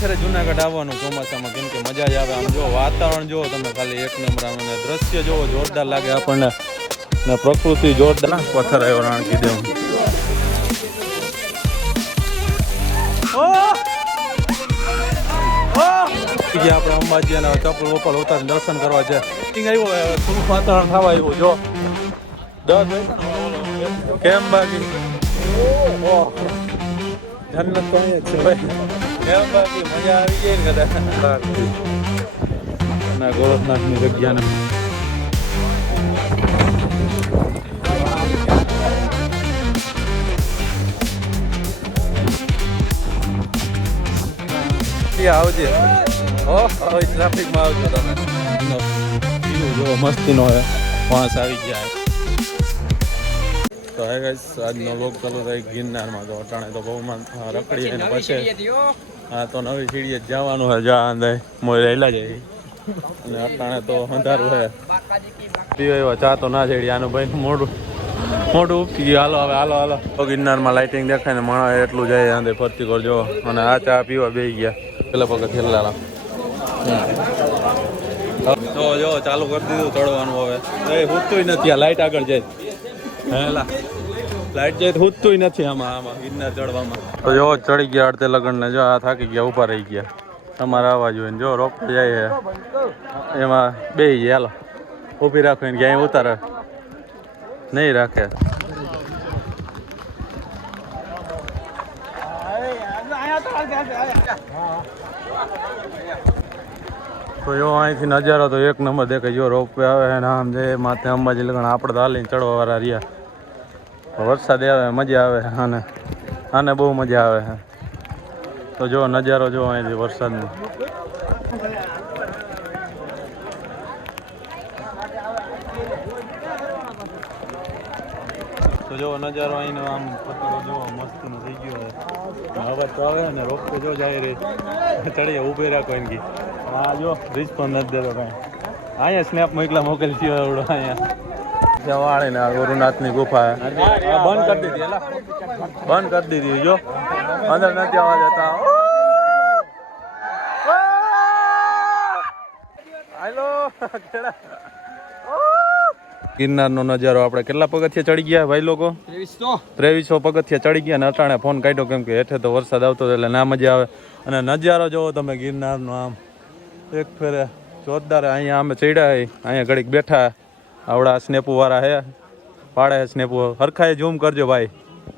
ખરે જુનાગઢ આવવાનું ચોમાસામાં કેમ કે મજા જ આવે. આમ જો વાતાવરણ જુઓ તમે ખાલી એક નંબર આમ દ્રશ્ય જોવો જોરદાર લાગે આપણને. ને પ્રકૃતિ જોરદાર. પથ્થર આવ્યો રાણકી દેવ આપણે અંબાજી અને ચપ્પલ વપલ ઉતાર દર્શન કરવા છે. આવ્યો હવે વાતાવરણ થવા આવ્યું જો. દસ કેમ બાકી? જન્નત તો અહીંયા છે ભાઈ. બાકી મજા આવી જાય ને કદાચ ના ગોરખનાથની જગ્યાને ત્યાં આવજે હો હવે ટ્રાફિકમાં આવજો તમે એનો view જો મસ્તીનો હે વાંસ આવી ગયા તો હે ગાઈસ આજનો લોક ચાલુ થાય ગિરનારમાં તો અટાણે તો બહુમાન હા, રખડી અને પછી હા તો નવી સીડીએ જવાનું હે જા અંદર. મોય રહેલા જાય અને અટાણે તો અંધારું હે. પીવો ચા તો ના ચડી આનું ભાઈ મોઢું મોઢું ઉપકી ગયું. હાલો હવે હાલો હાલો. તો ગિરનારમાં લાઇટિંગ દેખાય ને માણસ એટલું જાય અંદર ફરતી કરજો અને આ ચા પીવા બેસી ગયા. પેલા પગ થેલા તો જો ચાલુ કરી દીધું ચડવાનું હવે. એ હોતું નથી આ લાઇટ આગળ જાય. હેલા. લાઈટ જાય તો હૂતું નથી આમાં આમાં ચડવામાં. તો જો ચડી ગયા અડધે લગન ને જો આ થાકી ગયા, ઊભા રહી ગયા. તમારા આવવા જોઈએ જો રોકતો જાય એમાં બે જાય હાલો. ઊભી રાખો ને ક્યાંય ઉતારે. નહીં રાખે. તો જો અહીંથી નજારો તો એક નંબર દેખાય. જો રોપવે આવે આમ જે માથે અંબાજી લગણ આપણે તો હાલીને ચડવા વાળા રહ્યા. વરસાદ આવે, મજા આવે અને આને બહુ મજા આવે તો જો, નજારો જો અહીંથી વરસાદનો. તો જો, નજારો અહીંનો આમ પતરો જો મસ્ત થઈ ગયો અવાજ તો આવે ને રોપો જો જાય રે. ચડીએ ઊભી રાખો એમ કી. હા જો બ્રિજ પણ નથી દેતો કાંઈ. અહીંયા સ્નેપ મોકલા, મોકલી હોય એવડો અહીંયા. જવાળી ને આ ગુરુનાથની ગુફા. બંધ કરી દીધી એલા બંધ કરી દીધી જો. અંદર નથી આવવા જતા ગિરનારનો નજારો આપણે કેટલા પગથિયા ચડી ગયા ભાઈ લોકો? ત્રેવીસો. પગથિયા ચડી ગયા અને અટાણે ફોન કાઢ્યો કેમ કે હેઠે તો વરસાદ આવતો એટલે ના મજા આવે. અને નજારો જોવો તમે ગિરનારનો આમ. એક ફેરે જોરદાર અહીંયા અમે ચડ્યા અહીંયા ઘડીક બેઠા. આવડા સ્નેપુ વાળા હે, પાડે સ્નેપુ. હરખાએ ઝૂમ કરજો ભાઈ.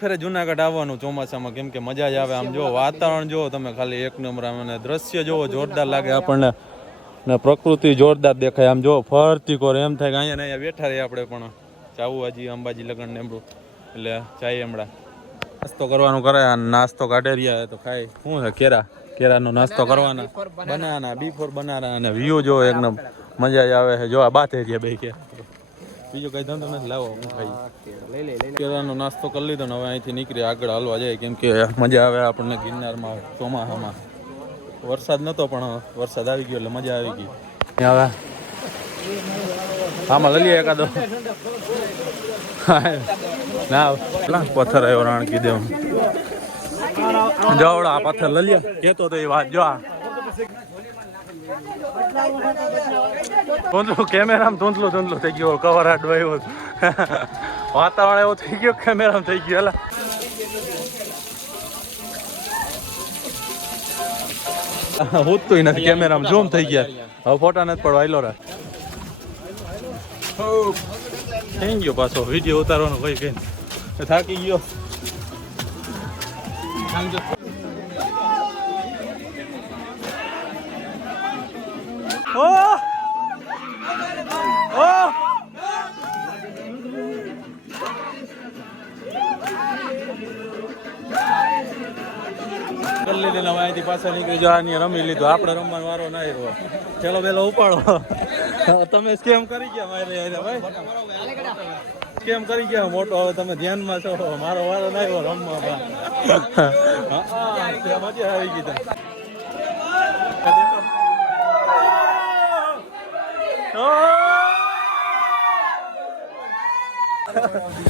ફેરે જુનાગઢ આવવાનું ચોમાસામાં, કેમ કે મજા જ આવે. આમ જો, વાતાવરણ જો તમે ખાલી એક નંબર, આમ દ્રશ્ય જોવો જોરદાર લાગે આપણને. ને પ્રકૃતિ જોરદાર દેખાય. આમ જો, ફરતી કોર એમ થાય કે અહીંયા અહીંયા બેઠા રહીએ આપણે પણ. ચાવું હજી અંબાજી લગન ને એમડું એટલે જાય હમણાં. નાસ્તો કરવાનું કરે નાસ્તો કાઢે રહ્યા તો ખાય. શું છે કેરા? કેરાનો નાસ્તો કરવાના. બનાના બી ફોર બનાના અને વ્યૂ જો એકદમ. મજા જ આવે છે. જો આ બાતે રહ્યા બે કે. બીજો કઈ ધંધો નથી લાવો હું ખાઈ. કેળાનો નાસ્તો કરી લીધો ને હવે અહીંથી નીકળી આગળ હાલવા જાય કેમ કે મજા આવે આપણને ગિરનારમાં ચોમાસામાં વરસાદ નતો પણ વરસાદ આવી ગયો એટલે મજા આવી ગઈ. હવે આમાં લઈ લઈએ એકાદો. ના પેલા પથ્થર આવ્યો રાણકી દેવ. જવડો આ પથ્થર લઈ લે. કેતો તો એ વાત જો આ. ધૂંધલું, કેમેરામાં ધૂંધલું ધૂંધલું થઈ ગયું કવર હાટ આવ્યો વાતાવરણ એવું થઈ ગયું કેમેરામાં થઈ ગયું એલા હોતું નથી કેમેરામાં ઝૂમ થઈ ગયા. હવે ફોટા નથી પડવા, આયલો રા થઈ ગયો પાછો? વીડિયો ઉતારવાનો કોઈ કઈ થાકી ગયો. ઓ Oh! કરી લીધી હવે અહીંથી પાછા નીકળી રમી લીધું આપણે રમવાનો વારો ના રહ્યો ચલો પેલો ઉપાડો તમે સ્કેમ કરી ગયા મારે ભાઈ સ્કેમ કરી ગયા મોટો હવે તમે ધ્યાનમાં છો મારો વારો ના આવ્યો રમવા મજા આવી ગઈ તા.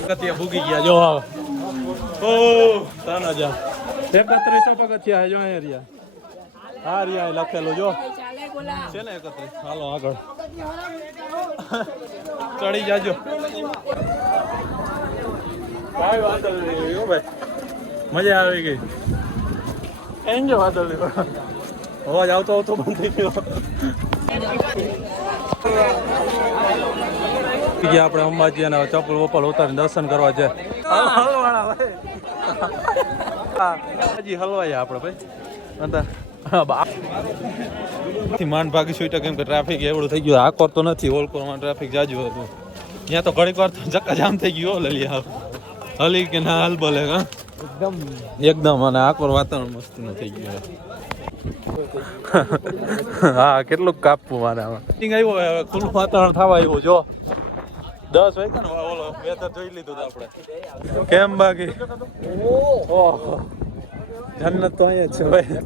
પગથિયા ભૂગી ગયા. જો આવો. ઓ તાના જા. એકત્રીસો પગથિયા જો અહીંયા રહ્યા. હા રિયા લખેલું જો. છે ને એકત્રીસ? હાલો આગળ. ચડી જાજો. કાંઈ વાંધો નહીં ભાઈ. મજા આવી ગઈ. એન્જો વાંધો નહીં. અવાજ આવતો આવતો બંધ થઈ ગયો. ગયા આપણે અંબાજી અને ચપ્પલ વપલ ઉતારીને દર્શન કરવા હલવાણા હલવાયા આપણે ભાઈ. માંડ ભાગી સુઈટા કેમ કે ટ્રાફિક એવડું થઈ ગયું. આકોર તો નથી ઓલકોરમાં ટ્રાફિક જાજુ હતું. ત્યાં તો ઘડીક વાર ચક્કા જામ થઈ ગયો લલી આવ હલી કે ના હાલ બોલે હા. એકદમ. એકદમ અને આકર વાતાવરણ મસ્તનું થઈ ગયું. હા કેટલું કાપવું મારે આમાં. આવ્યો હવે ખુલ્લું વાતાવરણ થવા આવ્યું જો. દસ વાગ્યા ને ઓલો વેધર જોઈ લીધું આપણે. કેમ બાકી? ઓહો. જન્નત તો અહીંયા છે ભાઈ.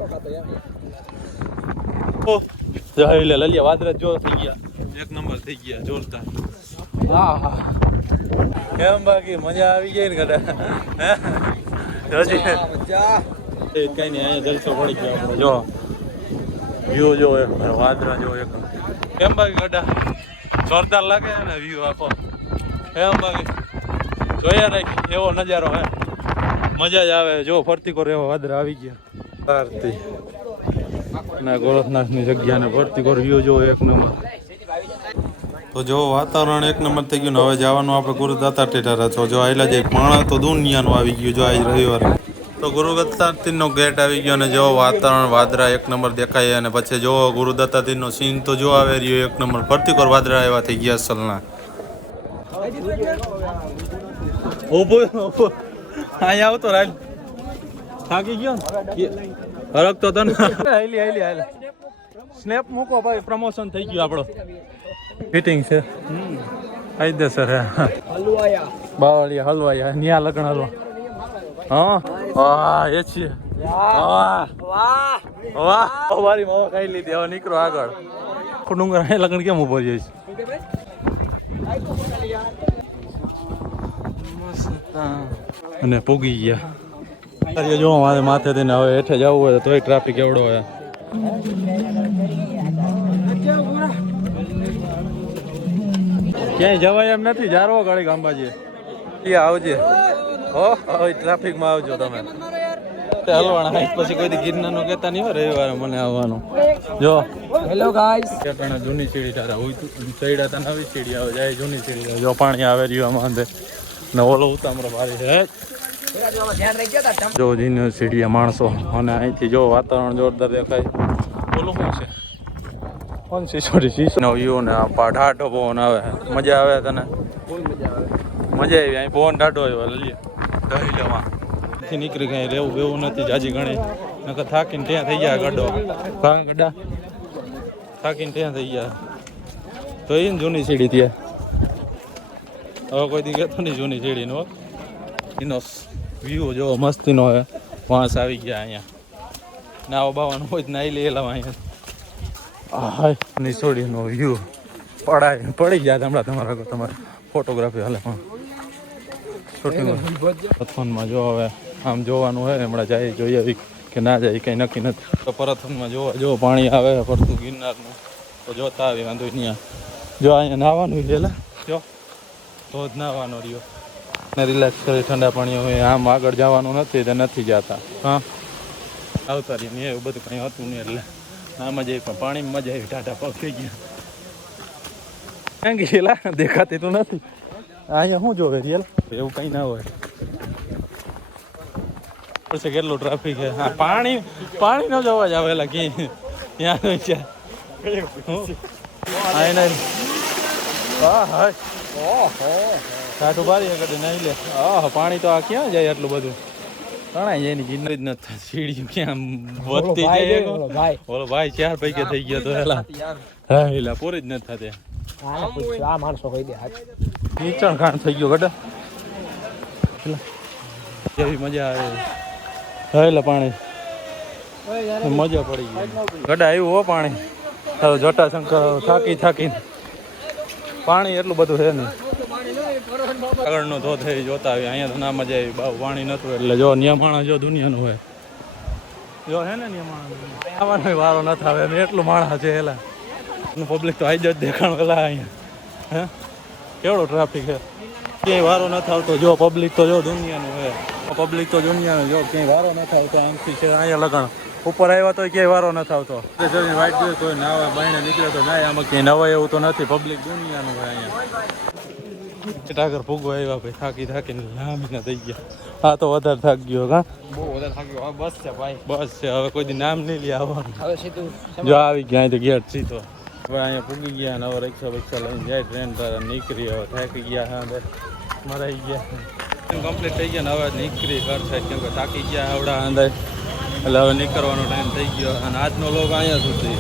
જોઈ લે લલિયા વાદરા જો થઈ ગયા. એક નંબર થઈ ગયા જોરદાર. કેમ બાકી? મજા આવી ગઈ ને કદાચ હજી કઈ નહીં અહીંયા જલસો પડી ગયો આપણે. જો. વ્યૂ જો એક વાદરા જો એક. કેમ બાકી ગડા જોરદાર લાગે ને વ્યૂ આખો. એમ બાકી. જોયા નહીં એવો નજારો હે. મજા જ આવે. જો ફરતી કોર એવો વાદરા આવી ગયા. ભારતી ના ગોરખનાથની જગ્યાને ફરતી કોર વ્યૂ જો એક નંબર. તો જો વાતાવરણ એક નંબર થઈ ગયું ને હવે જવાનું આપણે ગુરુદાતા ટેટારા છો. જો આયલા જે માણસ તો દુનિયાનું આવી ગયું જો આજ રવિવારે. તો ગુરુદત્તાતીનો ગેટ આવી ગયો અને જો વાતાવરણ વાદળા એક નંબર દેખાય અને પછી જો ગુરુદત્તાતીનો સીન તો જો આવે રહ્યો એક નંબર. ફરતી કોર વાદળા એવા થઈ ગયા અસલના. ઓપો ઊભો. અહીંયા આવતો રાજ થાકી ગયો હરક હરકતો તને હાલી હાલી હાલે સ્નેપ મૂકો ભાઈ પ્રમોશન થઈ ગયું આપણો. ફિટિંગ છે. કાયદેસર હે. હલવાયા. બાવળિયા હલવાયા ન્યા લગ્ન હલવા. હા? વાહ એ છે. વાહ. વાહ. અમારી મામા ખાઈ લીધી. હવે નીકળો આગળ. ડુંગર લગ્ન કેમ ઊભો જઈશ અને પૂગી ગયા. જો મારે માથે થઈને હવે હેઠે જવું હોય તોય ટ્રાફિક એવડો હોય. ક્યાંય જવાય એમ નથી. જારવો ગાડી અંબાજી એ આવજે. હો હવે ટ્રાફિકમાં આવજો તમે. તે હલવાણા પછી કોઈ દી ગિરનારનું કહેતા નહીં હોય રવિવારે મને આવવાનું. જો. હેલો ગાઈસ જૂની સીડી તારા હોય ચડ્યા તા નવી સીડી આવે જાય જૂની સીડી જો પાણી આવે રહ્યું આમાં અંદર. ને ઓલો ઉતામરો મારી છે. ધ્યાન જો જૂની સીડીએ માણસો. અને અહીંથી જો વાતાવરણ જોરદાર દેખાય. ઓલું શું છે? કોણ સિસોડી સિસો નો વ્યૂ ને આ ઢાઢો પવન આવે. મજા આવે તને? મજા આવી. અહીં પવન ઢાઢો આવ્યો લઈએ. દહી લેવા થી નીકળી ગઈ રહેવું બેવું નથી જાજી ગણી. નકર થાકીને ત્યાં થઈ ગયા ગડો. હા ગડા. થાકીને ત્યાં થઈ ગયા. તો એ ને જૂની સીડી ત્યાં. હવે કોઈ દી કહેતો નહીં જૂની સીડીનો એનો વ્યૂ જો મસ્તીનો હવે વાંસ આવી ગયા અહીંયા. નાવા બાવાનું હોય જ નાઈ લઈ એલા અહીંયા. હાય નિસોડીનો વ્યૂ પડાય, પડી જાય હમણાં તમારા તમારે ફોટોગ્રાફી હાલે પણ શૂટિંગ પ્રથમમાં જો હવે આમ જોવાનું હોય હમણાં જાય, જોઈએ કે ના જાય કંઈ નક્કી નથી. તો પ્રથમમાં જોવા, જો પાણી આવે પડતું ગિરનારનું, તો જોતા આવી, વાંધો નહીં જો અહીંયા નાવાનું લેલા જો. તો જ નાહવાનો રહ્યો. ને રિલેક્સ કરી, ઠંડા પાણી હોય, આમ આગળ જવાનું નથી, તો નથી જતા. હા. આવતા રહીએ એવું બધું કંઈ હતું નહીં, એટલે. આમાં જઈ પણ પાણીમાં મજા આવી ટાટા પગ થઈ ગયા. ક્યાં ગયેલા દેખાતી તો નથી. અહીંયા શું જોવે રિયલ? એવું કંઈ ના હોય. પછી કેટલું ટ્રાફિક છે? હા પાણી પાણી નો જવા જ આવેલા કે ત્યાં હોય છે. હા હા હા. કાઠું બારી આગળ નહીં લે. આહ પાણી તો આ ક્યાં જાય આટલું બધું? તણાઈ જાય ની જિંદગી જ નથી સીડી ક્યાં વધતી જાય ભાઈ. ઓલો ભાઈ ચાર પૈકે થઈ ગયો તો હેલા હા હેલા પૂરી જ નથી થતી આ માણસો કહી દે નીચણ ખાણ થઈ ગયો ગડા મજા આવે. હેલા પાણી. મજા પડી ગઈ. ગડા આવ્યું હો પાણી. જટાશંકર થાકી થાકી પાણી એટલું બધું છે નહીં. આગળનો ધોધ થઈ જોતા આવી અહીંયા તો ના મજા આવી. બહુ પાણી નતું એટલે જો નિયમાણા જો દુનિયાનું હોય. જો હે ને નિયમાણા આવવાનો વારો ન થાય એટલું માણસ છે એલા. પબ્લિક તો આઈ જ દેખાણ પેલા અહીંયા. હે? કેવડો ટ્રાફિક છે? ક્યાંય વારો ન આવતો જો પબ્લિક તો જો દુનિયાનું હોય. પબ્લિક તો દુનિયાનું, જો ક્યાંય વારો ન આવતો આમથી છે અહીંયા લગણ. ઉપર આવ્યા તો ક્યાંય વારો ન આવતો વાઈટ જોઈએ તો ના હોય બાઈને નીકળે તો ના આમાં ક્યાંય નવાય એવું તો નથી. પબ્લિક દુનિયાનું હોય અહીંયા. ટાગર ભોગો આવ્યા ભાઈ થાકી થાકીને લાંબીના થઈ ગયા. આ તો વધારે થાક ગયો હા બહુ વધારે થાક્યો ગયો. બસ છે ભાઈ. બસ છે હવે કોઈ દી નામ નહીં લે આવવાનું. હવે સીધું જો આવી ગયા તો ગેટ સીધો. હવે અહીંયા પૂગી ગયા ને હવે રિક્ષા બિક્ષા લઈને જાય ટ્રેન તારા નીકળી હવે થાકી ગયા હા બે મરાઈ ગયા. કમ્પ્લીટ થઈ ગયા ને હવે નીકળી ઘર સાઈડ કેમ કે થાકી ગયા આવડા અંદર એટલે હવે નીકળવાનો ટાઈમ થઈ ગયો. અને આજનો લોક અહીંયા સુધી.